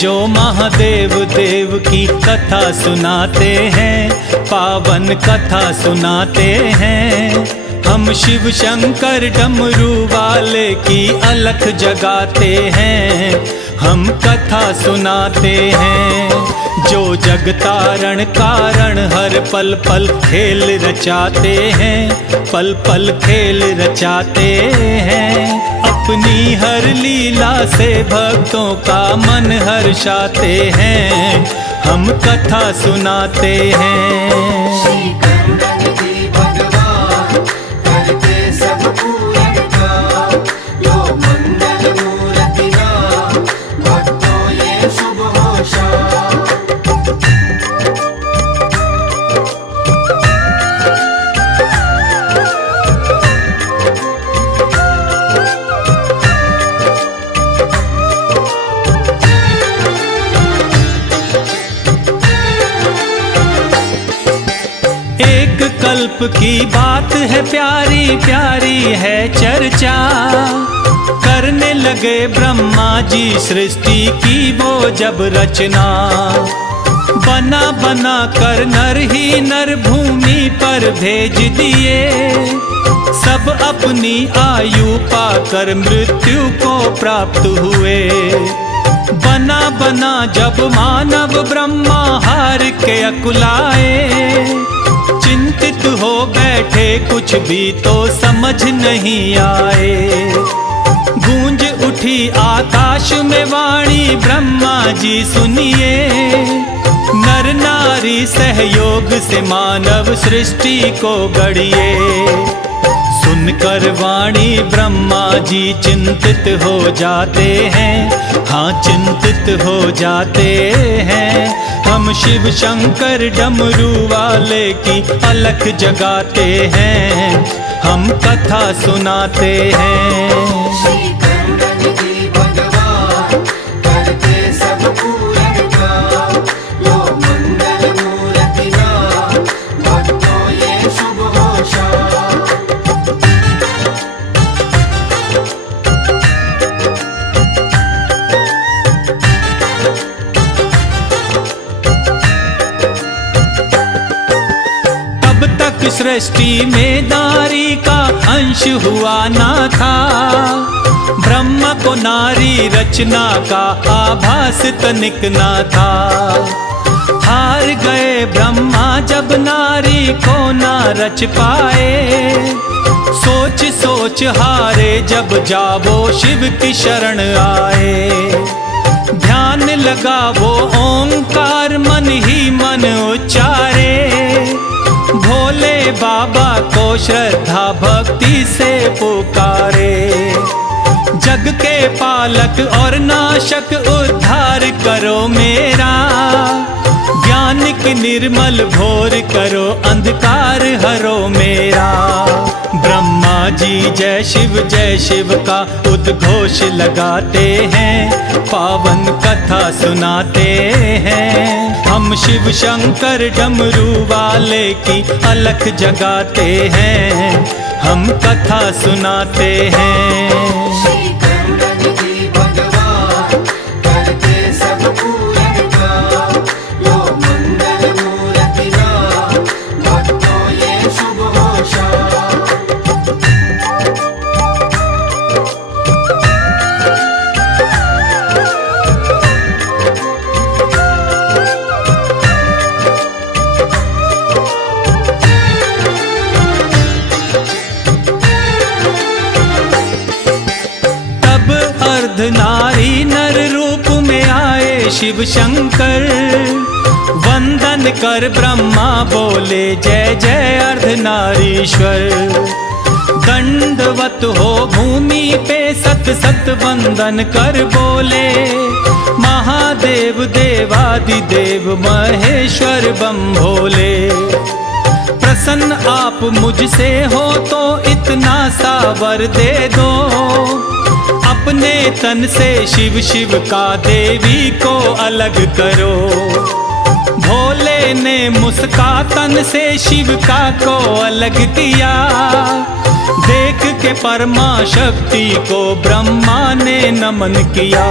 जो महादेव देव की कथा सुनाते हैं, पावन कथा सुनाते हैं। हम शिव शंकर डमरू वाले की अलख जगाते हैं, हम कथा सुनाते हैं। जो जगतारण कारण हर पल पल खेल रचाते हैं, पल पल खेल रचाते हैं। अपनी हर लीला से भक्तों का मन हर्षाते हैं, हम कथा सुनाते हैं। कल्प की बात है प्यारी प्यारी है चर्चा, करने लगे ब्रह्मा जी सृष्टि की वो जब रचना। बना बना कर नर ही नर भूमि पर भेज दिए, सब अपनी आयु पाकर मृत्यु को प्राप्त हुए। बना बना जब मानव ब्रह्मा हार के अकुलाए, चिंतित हो बैठे कुछ भी तो समझ नहीं आए। गूंज उठी आकाश में वाणी ब्रह्मा जी सुनिए, नर नारी सहयोग से मानव सृष्टि को गढ़िए। सुनकर वाणी ब्रह्मा जी चिंतित हो जाते हैं, हाँ चिंतित हो जाते हैं। हम शिव शंकर डमरू वाले की अलख जगाते हैं, हम कथा सुनाते हैं। सृष्टि में नारी का अंश हुआ ना था, ब्रह्मा को नारी रचना का आभास तनिक ना था। हार गए ब्रह्मा जब नारी को ना रच पाए, सोच सोच हारे जब जाबो शिव की शरण आए। ध्यान लगा वो ओंकार मन ही मन उच्चारे, भोले बाबा को श्रद्धा भक्ति से पुकारे। जग के पालक और नाशक उद्धार करो मेरा, ज्ञान की निर्मल भोर करो अंधकार हरो मेरा। ब्रह्मा जी जय शिव का उद्घोष लगाते हैं, पावन कथा सुनाते हैं। हम शिव शंकर डमरू वाले की अलख जगाते हैं, हम कथा सुनाते हैं। नारी नर रूप में आए शिव शंकर, वंदन कर ब्रह्मा बोले जय जय अर्धनारीश्वर। दंडवत हो भूमि पे सत सत वंदन कर बोले, महादेव देवादिदेव महेश्वर बम भोले। प्रसन्न आप मुझसे हो तो इतना सा वर दे दो, अपने तन से शिव शिव का देवी को अलग करो। भोले ने मुस्का तन से शिव का को अलग किया, देख के परमा शक्ति को ब्रह्मा ने नमन किया।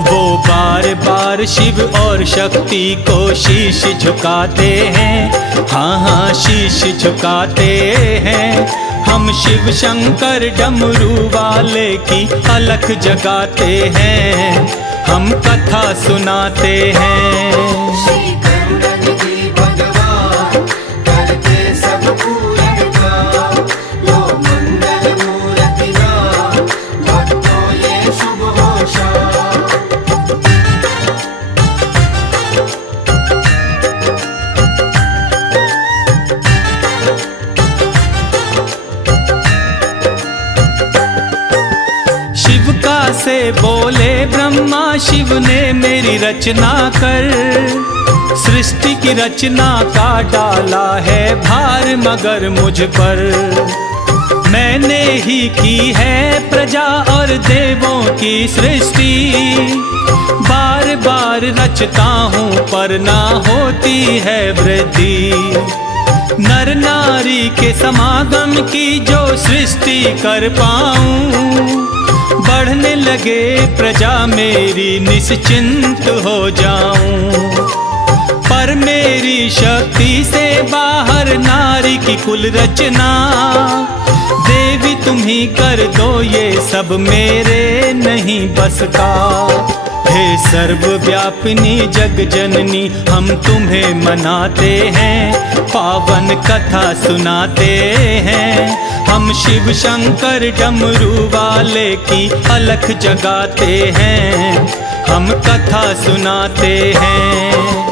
वो बार बार शिव और शक्ति को शीश झुकाते हैं, हाँ हाँ शीश झुकाते हैं। हम शिव शंकर डमरू वाले की अलख जगाते हैं, हम कथा सुनाते हैं। से बोले ब्रह्मा शिव ने मेरी रचना कर, सृष्टि की रचना का डाला है भार मगर मुझ पर। मैंने ही की है प्रजा और देवों की सृष्टि, बार बार रचता हूँ पर ना होती है वृद्धि। नर नारी के समागम की जो सृष्टि कर पाऊं, बढ़ने लगे प्रजा मेरी निश्चिंत हो जाऊं। पर मेरी शक्ति से बाहर नारी की कुल रचना, देवी तुम ही कर दो ये सब मेरे नहीं बस का। हे सर्वव्यापिनी जग जननी हम तुम्हें मनाते हैं, पावन कथा सुनाते हैं। हम शिव शंकर डमरू वाले की अलख जगाते हैं, हम कथा सुनाते हैं।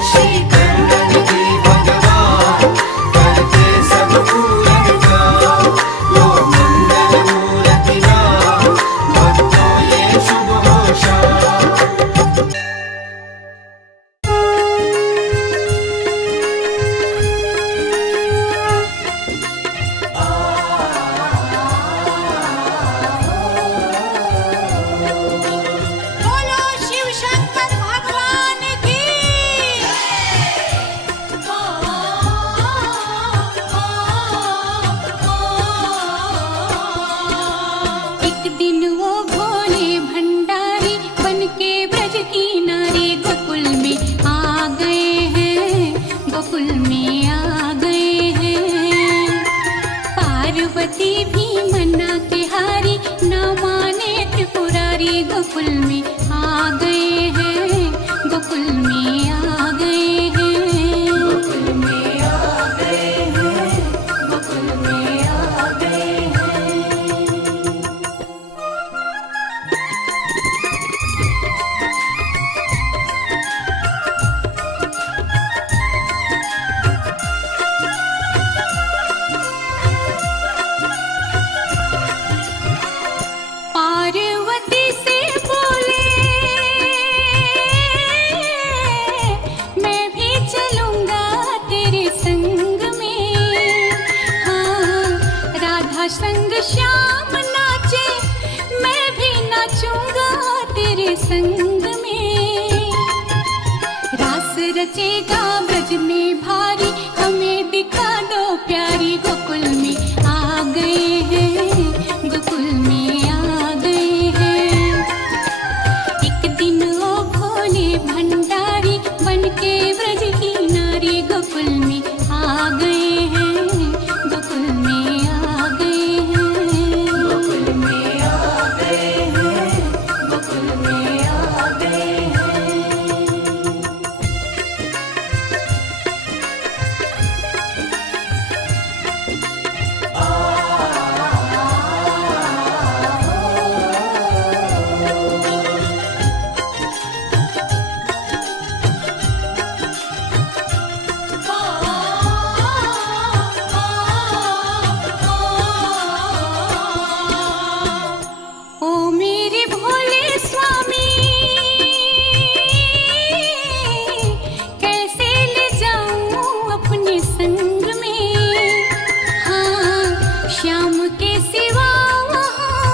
संग श्याम नाचे मैं भी नाचूंगा तेरे संग में। रास रचेगा ब्रज में भारी हमें दिखा दो प्यारी। गोकुल में आ गए हैं, गोकुल में आ गए हैं। एक दिन ओ भोले भंडारी बन के ब्रज की नारी गोकुल में आ गए हैं, गोकुल में आ गए हैं, गोकुल में आ गए हैं, गोकुल में आ गए हैं। ओ मेरे भोले स्वामी कैसे ले जाऊं अपने संग में। हाँ श्याम के सिवा वहाँ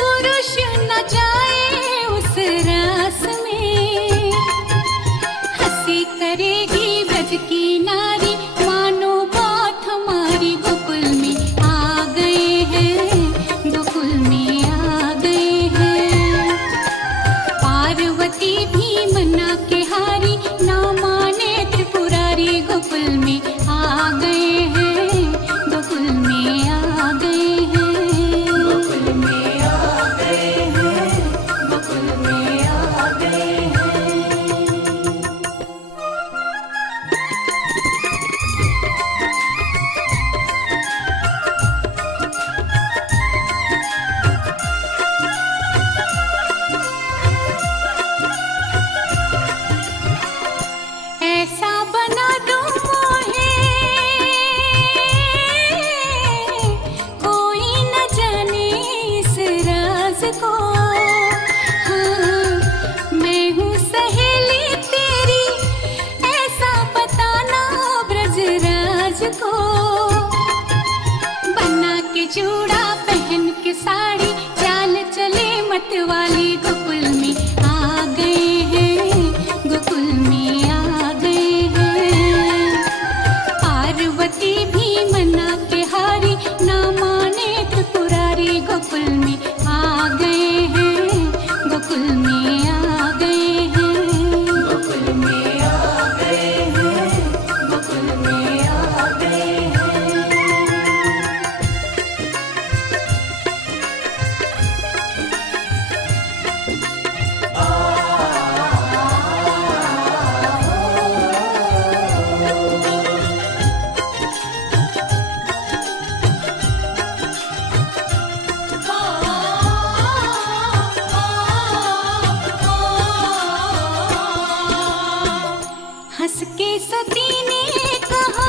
पुरुष न जाए उस रास में। हंसी करेगी ब्रज की नारी मानो बात हमारी। गोकुल में आ गए हैं, बना दो मोहे, कोई न जाने इस राज को। हाँ, मैं हूँ सहेली तेरी, ऐसा बताना ब्रजराज को। बना के चूड़ा पहन के साड़ी, चाल चले मतवाली, गोकुल में आ गए हैं, गोकुल में आ गए हैं। पार्वती भी मना के हारी, ना माने त्रिपुरारी, गोकुल में आ गए हैं, गोकुल में आ गए हैं, गोकुल में आ गए हैं, गोकुल में आ गए हैं। हंस के सती ने कहा,